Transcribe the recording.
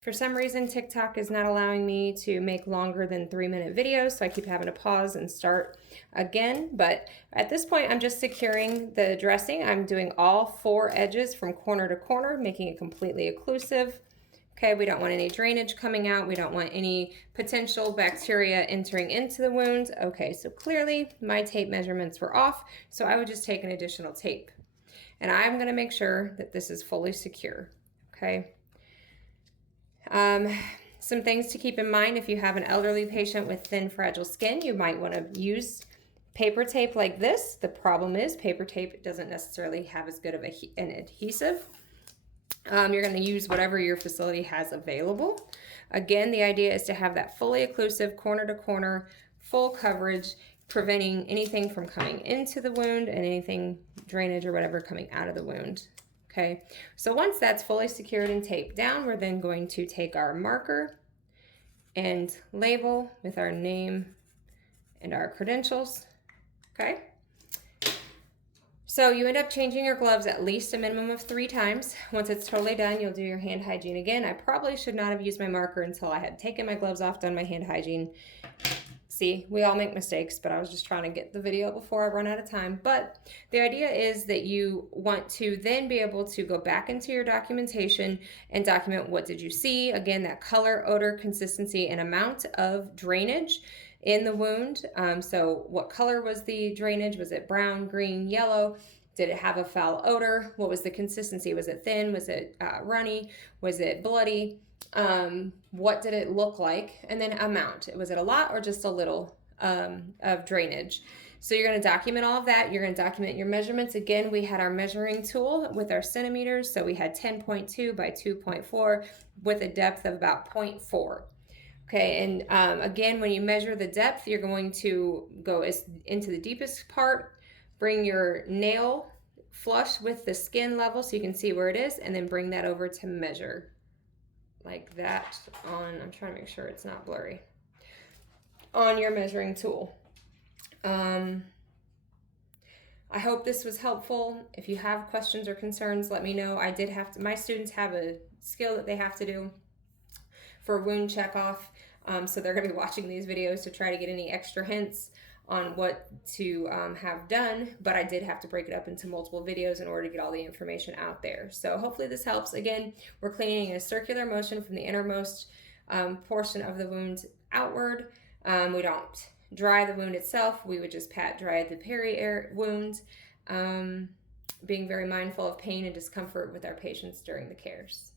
For some reason, TikTok is not allowing me to make longer than 3-minute videos, so I keep having to pause and start again. But at this point, I'm just securing the dressing. I'm doing all 4 edges from corner to corner, making it completely occlusive. Okay, we don't want any drainage coming out. We don't want any potential bacteria entering into the wound. Okay, so clearly my tape measurements were off, so I would just take an additional tape. And I'm gonna make sure that this is fully secure, okay? Some things to keep in mind: if you have an elderly patient with thin, fragile skin, you might want to use paper tape like this. The problem is paper tape doesn't necessarily have as good of an adhesive. You're going to use whatever your facility has available. Again, the idea is to have that fully occlusive, corner to corner, full coverage, preventing anything from coming into the wound and anything, drainage or whatever, coming out of the wound. Okay, so once that's fully secured and taped down, we're then going to take our marker and label with our name and our credentials. Okay, so you end up changing your gloves at least a minimum of 3 times. Once it's totally done, you'll do your hand hygiene again. I probably should not have used my marker until I had taken my gloves off, done my hand hygiene. See, we all make mistakes, but I was just trying to get the video before I run out of time. But the idea is that you want to then be able to go back into your documentation and document what did you see. Again, that color, odor, consistency, and amount of drainage in the wound. So what color was the drainage? Was it brown, green, yellow? Did it have a foul odor? What was the consistency? Was it thin? Was it runny? Was it bloody? What did it look like? And then amount. Was it a lot or just a little of drainage? So you're going to document all of that. You're going to document your measurements. Again, we had our measuring tool with our centimeters. So we had 10.2 by 2.4 with a depth of about 0.4. Okay, and again, when you measure the depth, you're going to go into the deepest part, bring your nail flush with the skin level so you can see where it is, and then bring that over to measure. Like that on, I'm trying to make sure it's not blurry, on your measuring tool. I hope this was helpful. If you have questions or concerns, let me know. My students have a skill that they have to do for wound check off. So they're gonna be watching these videos to try to get any extra hints on what to have done, but I did have to break it up into multiple videos in order to get all the information out there. So hopefully this helps. Again, we're cleaning in a circular motion from the innermost portion of the wound outward. We don't dry the wound itself. We would just pat dry the peri wound, being very mindful of pain and discomfort with our patients during the cares.